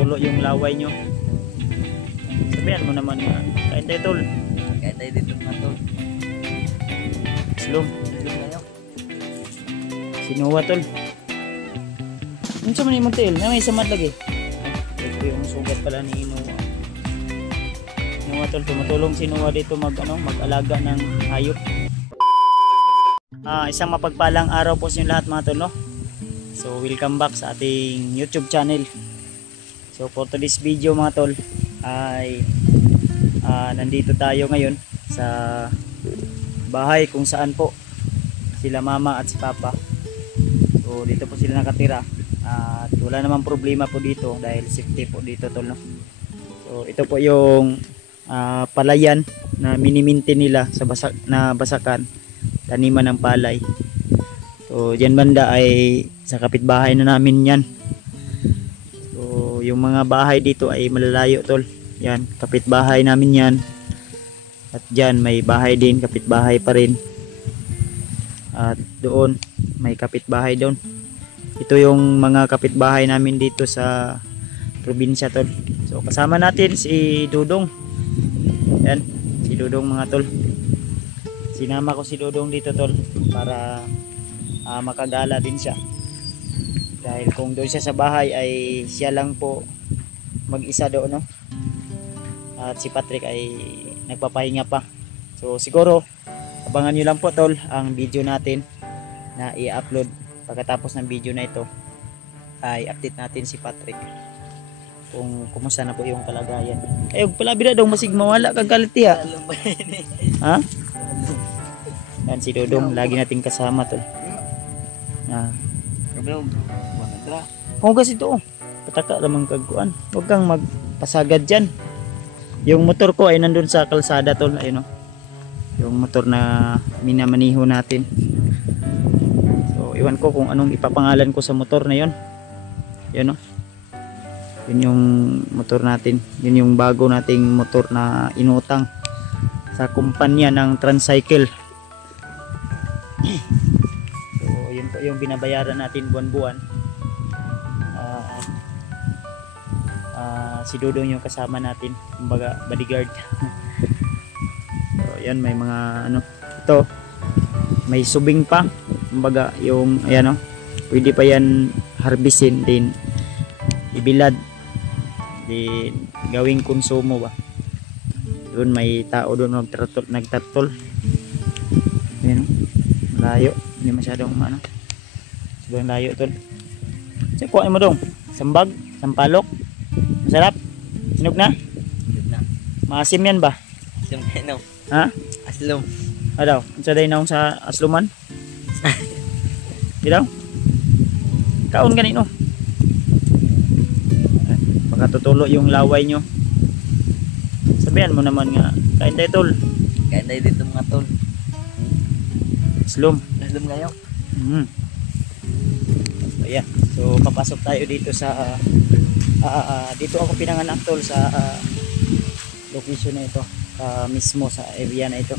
tulo yung laway nyo. Sabihan mo naman nga. Kain tayo tol. Kain tayo dito mga tol. Slum. Slum kayo. Sinuwa tol. Ano sa manimong tail? Na may samad lagi. Ito yung sugat pala ni Inuwa. Inuwa tol, tumutulong si Inuwa dito mag-alaga ng hayop. Isang mapagpalang araw po sa inyo lahat mga tol, no? So welcome back sa ating YouTube channel. So for today's video mga tol ay nandito tayo ngayon sa bahay kung saan po sila mama at si papa. So dito po sila nakatira at wala namang problema po dito dahil safety po dito tol, no? So ito po yung palayan na minimintin nila sa basakan, taniman ng palay. So dyan banda ay sa kapitbahay na namin yan. So yung mga bahay dito ay malalayo tol. Yan, kapitbahay namin yan. At dyan may bahay din, kapitbahay pa rin. At doon may kapitbahay doon. Ito yung mga kapitbahay namin dito sa probinsya tol. So kasama natin si Dudong. Yan, si Dudong mga tol. Sinama ko si Dudong dito tol para makagala din siya. Dahil kung doon siya sa bahay ay siya lang po mag-isa doon, no? At si Patrick ay nagpapahinga pa. So siguro abangan nyo lang po tol ang video natin na i-upload. Pagkatapos ng video na ito ay update natin si Patrick kung kumusta na po yung kalagayan. Ay palabira daw masig mawala kag kalitiya. Ha? Yan si Dudong lagi nating kasama tol. Kung kasi ito pataka lamang kagkuan, huwag kang magpasagad dyan. Yung motor ko ay nandun sa kalsada tol, ayun, no? Yung motor na minamaniho natin. So iwan ko kung anong ipapangalan ko sa motor na yun. Yun, no? Yun yung motor natin, yun yung bago nating motor na inutang sa kumpanya ng Transcycle. Yung binabayaran natin buwan-buwan. Si Dudong yung kasama natin, kumbaga bodyguard. So yan, may mga ito may subing pa, kumbaga yung ayan, pwede pa yan harbisin din, ibilad din, gawing konsumo ba. Doon may tao doon nagtatol. Ayan, malayo, hindi masyadong sobrang layo tol. So kuhain mo dong sambag, sampalok, masarap, hinog na. Maasim yan ba? Aslum kayo. Ha? Aslum. Daw, unsa day naong sa asluman? Daw? Kaon ganino. Baka tutulo yung laway nyo. Sabihan mo naman nga, kain tayo tol. Kain tayo dito mga tol. Aslum. Aslum kayo. Ayan, so papasok tayo dito sa dito ako pinanganak tol sa location na ito, mismo sa area na ito.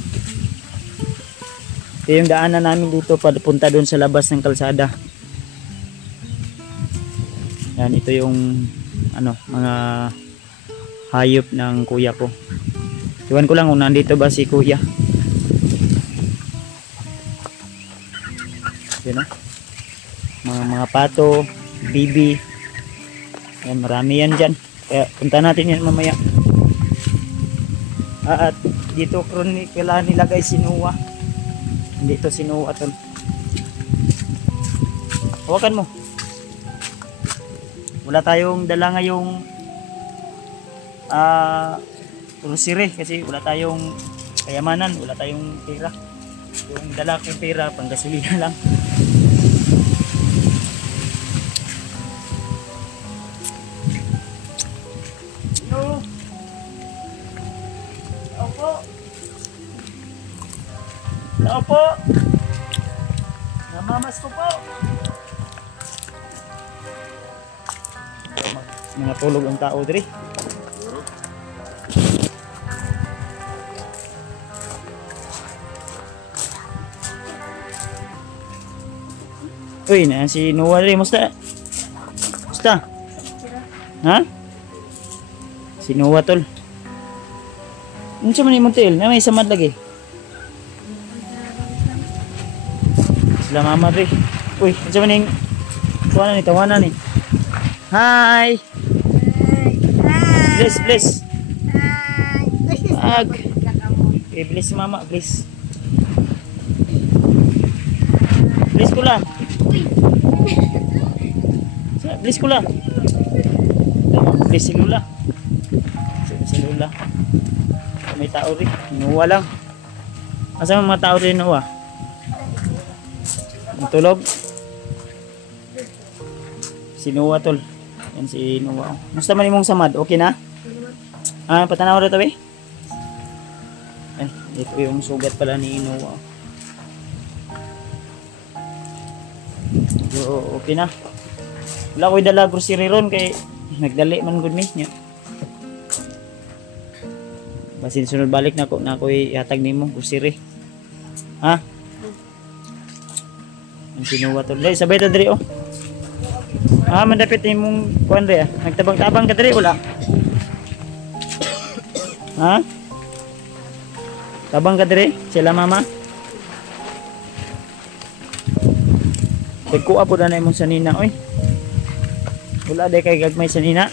Ito yung daanan namin dito papunta doon sa labas ng kalsada. Yan, ito yung mga hayop ng kuya ko. Iwan ko lang kung nandito ba si kuya. Yun, mga pato, bibi. Yan, marami yan dyan. Kaya punta natin yan mamaya. At dito kailangan nilagay sinuwa. Dito sinuwa tol. Hawakan mo. Wala tayong dala ngayong grocery kasi wala tayong kayamanan, wala tayong pera. Yung dala kong pera pang gasolina lang. Opo. Namamas ko po. Mga tulog ang tao diri. Uy, na si Noah rin. Musta? Musta? Ha? Sinuwa tol. Ano siya man yung tail? Na may samad lagi. Sila mama rin. Uy, ano siya man yung tawanan ni. Hi! Bless, bless. Ag. Okay, bless si mama, bless. Bless ko lang. Bless ko lang. Bless si Lula. Si Lula. May tao rin. Inuwa lang. Asa mga tao rin inuwa? Tulog. Sinuwa tol. Yan si Nuwa. Musta man imong samad? Okay na? Ah, patanaw ra tabi. Ay, ito yung sugat pala ni Nuwa. So, okay na. Wala ko'y dala grocery ron kay nagdali man gud mi nya. Basin sunod balik na ko'y ihatag nimo grocery. Ha? Ang sinuwa tol. Dai sabay ta diri oh. Ah, mandapit imong kuan re. Nagtabang-tabang ka diri wala. Ha? Tabang ka diri sila mama. Pagkuha po na imong sanina oy. Wala day kay gagmay sanina.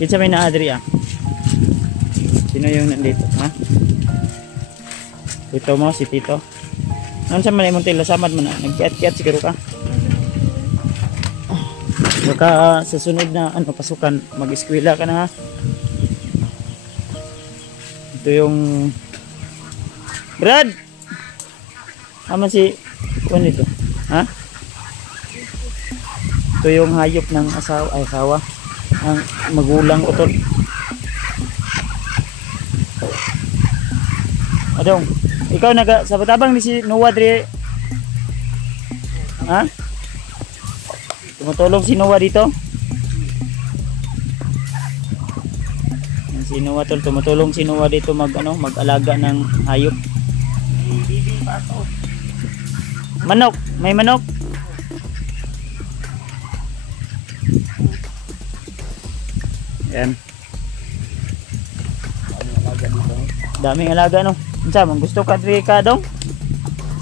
Kinsa may naa diri ah? Sino yung nandito, ha? Tito mo, si Tito. Ano sa man imong tila samad man na? Nagkiat-kiat siguro ka. Baka sa sunod na pasukan mag-eskwela ka na ha. Ito yung Brad. Ama si kuan ito. Ha? Ito yung hayop ng asawa ang magulang ko tol. Adong, ikaw naga sa Batabang ni si Noah dre. Ha? Tumutulong si Noah dito. Si Noah tol, tumutulong si Noah dito mag-alaga ng hayop. Manok, may manok. Yan. Daming alaga no. Unsa man gusto ka diri ka dong?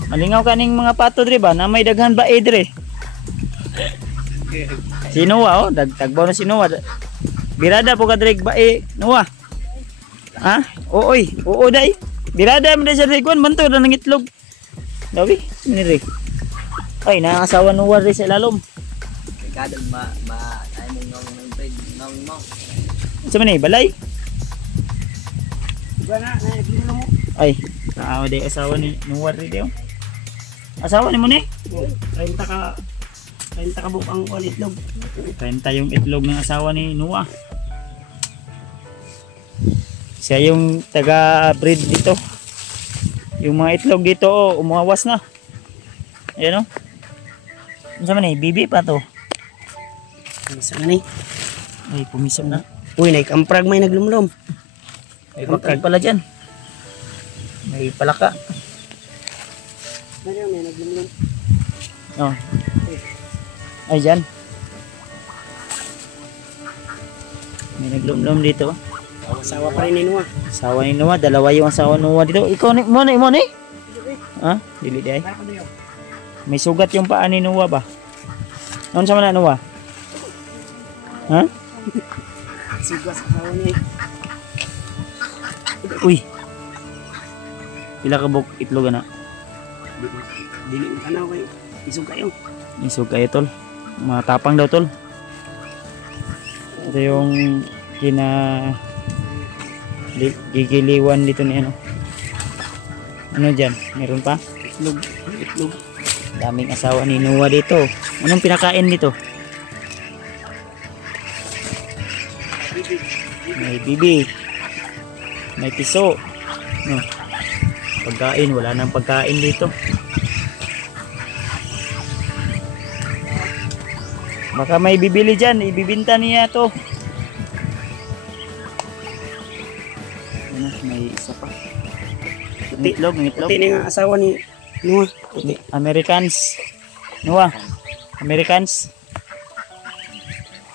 Malingaw kaning mga pato diri ba na may daghan ba diri? Si Noah oh, tagbaw na si Noah. Birada po ka diri ba Noah? Ha? Ooy, oo dai. Birada man dai sa riguan manto na ng itlog. Dawi, niri. Ay, nangasawa Noah diri sa ilalom. Kadang ay mong nong mo. Sa man balay? Gana na gino mo. Ay, naawa day asawa ni Noah diri oh. Asawa ni mo ni? 30 ka bukang itlog. 30 yung itlog ng asawa ni Noah. Siya yung taga-breed dito. Yung mga itlog dito oh, umawas na. Ayan oh. Ano man eh, bibi pa to. Isa na ni. Ay, pumisok na. Uy, naikamprag may naglumlom. May bakrag pala dyan. May palaka. Meron may naglumlom. Oh. Ay, dyan. May naglumlom dito. Asawa pa rin ni Noah. Asawa ni Noah, dalawa yung asawa ni Noah dito. Ikaw ni mo ni? Ha? Dili di ay. May sugat yung paa ni Noah ba? Ano sa man na Noah? Ha? Sugas asawa ni. Uy. Pila ka buk itlog na? Dili ano kayo. Isog kayo. Isog kayo tol. Matapang daw tol. Ito yung gigiliwan dito ni ano. Ano dyan? Meron pa? Itlog. Daming asawa ni Noah dito. Anong pinakain dito? May bibi. May piso. No. Pagkain, wala nang pagkain dito. Baka may bibili dyan, ibibinta niya to. Ano, may isa pa. Itlog, itlog. Puti na nga asawa ni Noah. Puti. Americans. Noah. Americans.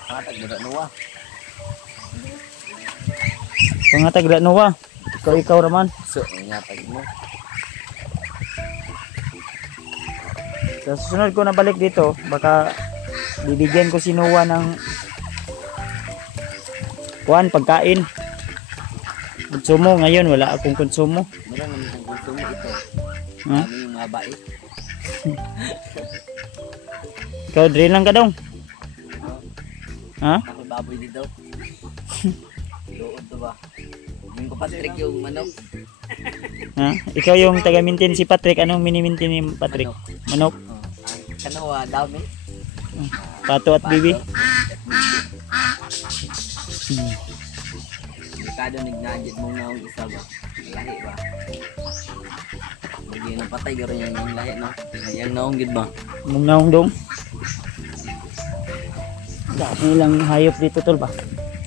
Patag mo Noah. Pangatag ra Noah. Ikaw raman. So, ingatan mo. Sa susunod ko na balik dito, baka bibigyan ko si Noah ng pagkain. Konsumo ngayon, wala akong konsumo. Meron naman kung gusto mo ito. Ha? Kami yung mga bait. Ikaw, drill lang ka dong. Ha? Ako baboy dito. Doon to ba? Yung kapatrik yung manok. Ha? Ikaw yung taga-maintain si Patrick. Anong mini-maintain ni Patrick? Manok? Ang kanawa, dami. Pato at bibi? Delikado nagnadjit mo na ang isa ba? Lahi ba? Hindi na patay garo yan yung lahi no? Yang naunggid ba? Mong naong dong. Dami lang hayop dito tol ba?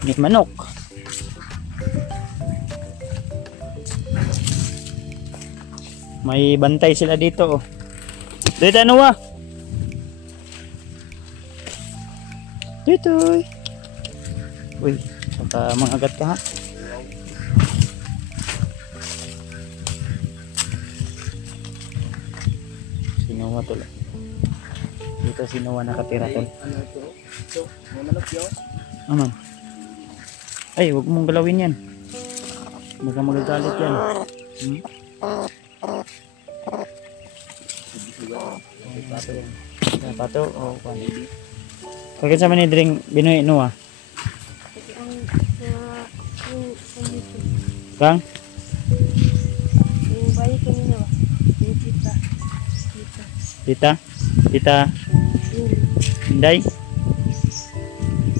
May manok. May bantay sila dito oh. Dito ano wa? Dito. Uy, baka mangagat ka ha. Sinuwa tol. Dito sinuwa nakatira tol. Ano to? So, manok yun? Aman. Ay, huwag mong galawin yan. Baka magagalit yan. Hmm? Pato o kwan. Kagin sa mani drink Binoy Noah. Kang? Yung bayi kanina ba? Yung tita. Tita? Tita Inday?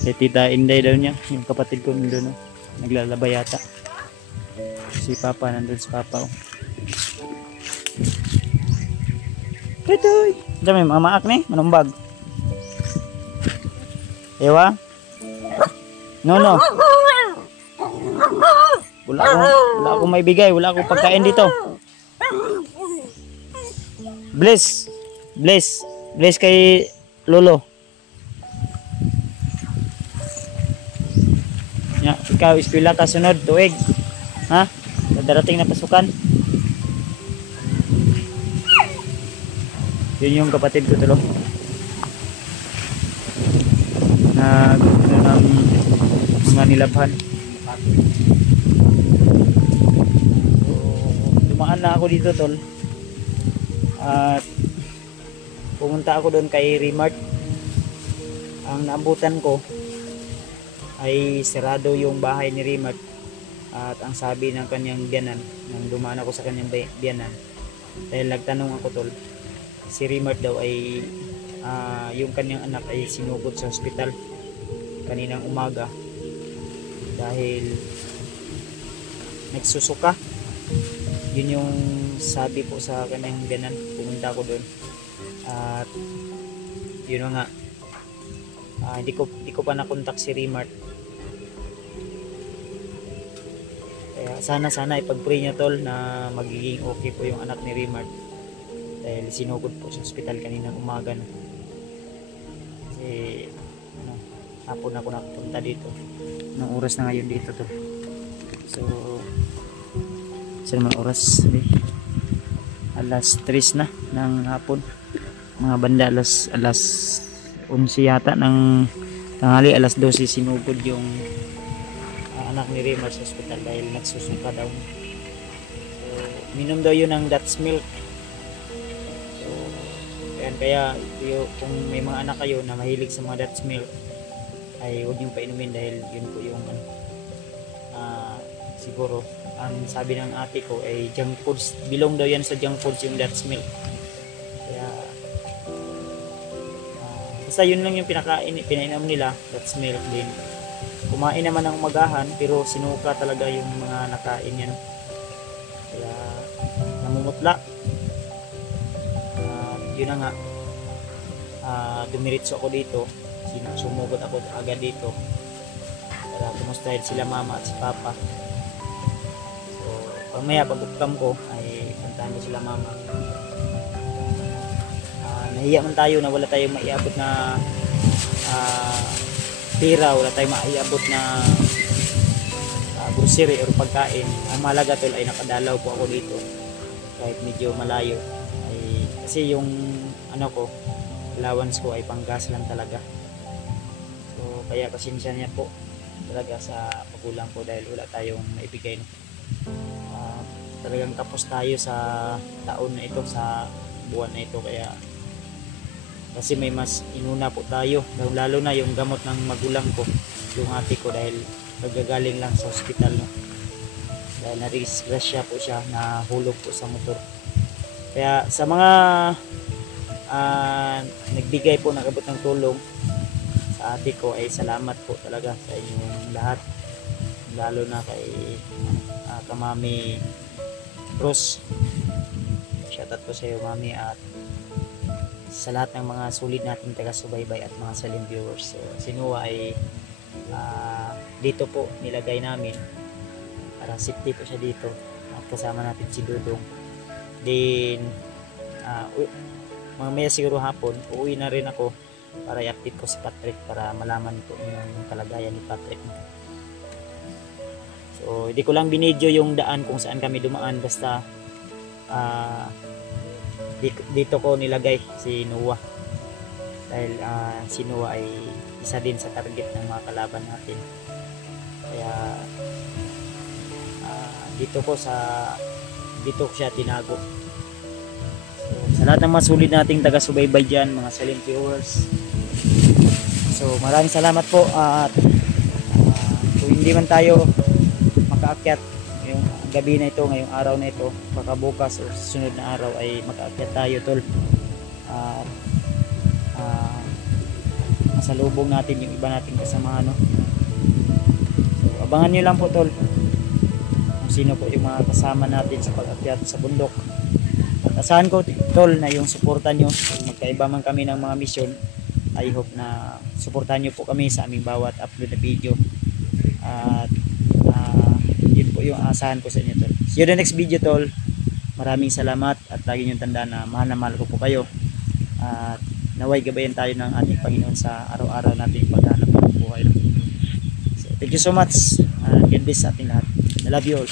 Tita Inday daw niya. Yung kapatid ko nandun no? Naglalaba yata. Si Papa nandun si Papa oh. Toy. Dami mga maak ni, manumbag. Ewa? No. Wala akong maibigay, wala akong pagkain dito. Bless kay Lolo. Ya, ikaw eskwela ka sunod tuig. Ha? Darating na pasukan. Yun yung kapatid ko tulo. Ng mga nilabhan. So, dumaan na ako dito tol. At pumunta ako doon kay Remart. Ang naabutan ko ay sarado yung bahay ni Remart. At ang sabi ng kanyang biyanan, nang dumaan ako sa kanyang biyanan, dahil nagtanong ako tol, si Remart daw ay yung kanyang anak ay sinugod sa ospital kaninang umaga dahil nagsusuka. Yun yung sabi ko sa kanyang biyanan. Pumunta ako doon at yun nga, hindi ko pa nakontak si Remart. Kaya sana ipag-pray niyo tol na magiging okay po yung anak ni Remart dahil sinugod po sa ospital kaninang umaga na. Kasi hapon ako nakapunta dito. Anong oras na ngayon dito to? So saan man oras? Alas 3 na ng hapon. Mga banda alas 11 yata ng tanghali. Alas 12 sinugod yung anak ni Remart sa ospital dahil nagsusuka daw. So minom daw yun ng Dutch milk. So kaya kung may mga anak kayo na mahilig sa mga Dutch milk ay huwag niyong painumin dahil yun po yung siguro ang sabi ng ate ko ay junk foods, bilong daw yan sa junk foods yung Dutch milk. Kaya basta yun lang yung pinainom nila, Dutch milk din. Kumain naman ng umagahan pero sinuka talaga yung mga nakain yan. Kaya namumutla. Yun na nga, dumiritso ako dito, sumugod ako agad dito para kumustahin sila mama at si papa. So pamaya pag-upcam ko ay puntahan ko sila mama. Nahiya man tayo na wala tayong maiabot na pira, wala tayong maiabot na grocery or pagkain. Ang mahalaga tol ay nakadalaw po ako dito kahit medyo malayo, ay kasi yung ano ko, allowance ko ay panggas lang talaga. So kaya pasensya niya po talaga sa magulang ko dahil wala tayong maibigay, no? Talagang tapos tayo sa taon na ito, sa buwan na ito, kaya kasi may mas inuna po tayo, lalo na yung gamot ng magulang ko, yung ate ko, dahil nagagaling lang sa ospital, no? Dahil na-disgrasya po siya, nahulog po sa motor. Kaya sa mga nagbigay po, nagabot ng tulong sa ate ko, ay salamat po talaga sa inyong lahat, lalo na kay kamami Rose. Shoutout po sa iyo, mami, at sa lahat ng mga sulit nating taga-subaybay at mga salim viewers. So si Noah ay dito po nilagay namin para safety po siya dito, at kasama natin si Dudong. Then mamaya siguro hapon uuwi na rin ako para i-update ko si Patrick para malaman ko yung kalagayan ni Patrick. So hindi ko lang binidyo yung daan kung saan kami dumaan, basta dito ko nilagay si Noah dahil si Noah ay isa din sa target ng mga kalaban natin. Kaya dito ko siya tinago. So, sa lahat ng mga sulit nating taga-subaybay dyan, mga silent viewers, so maraming salamat po, at kung hindi man tayo makaakyat ngayong gabi na ito, ngayong araw na ito, baka bukas o susunod na araw ay makaakyat tayo tol, at masalubong natin yung iba nating kasama, no? So, abangan nyo lang po tol kung sino po yung mga kasama natin sa pag-akyat sa bundok. At asahan ko tol na yung suportan nyo, kung magkaiba man kami ng mga mission, I hope na suportahan nyo po kami sa aming bawat upload na video, at yun po yung asahan ko sa inyo tol. See you the next video tol. Maraming salamat, at lagi nyo tandaan na mahal ko po kayo, at naway gabayan tayo ng ating Panginoon sa araw-araw nating paghanap ng buhay. So thank you so much, and God bless sa ating lahat. I love you all.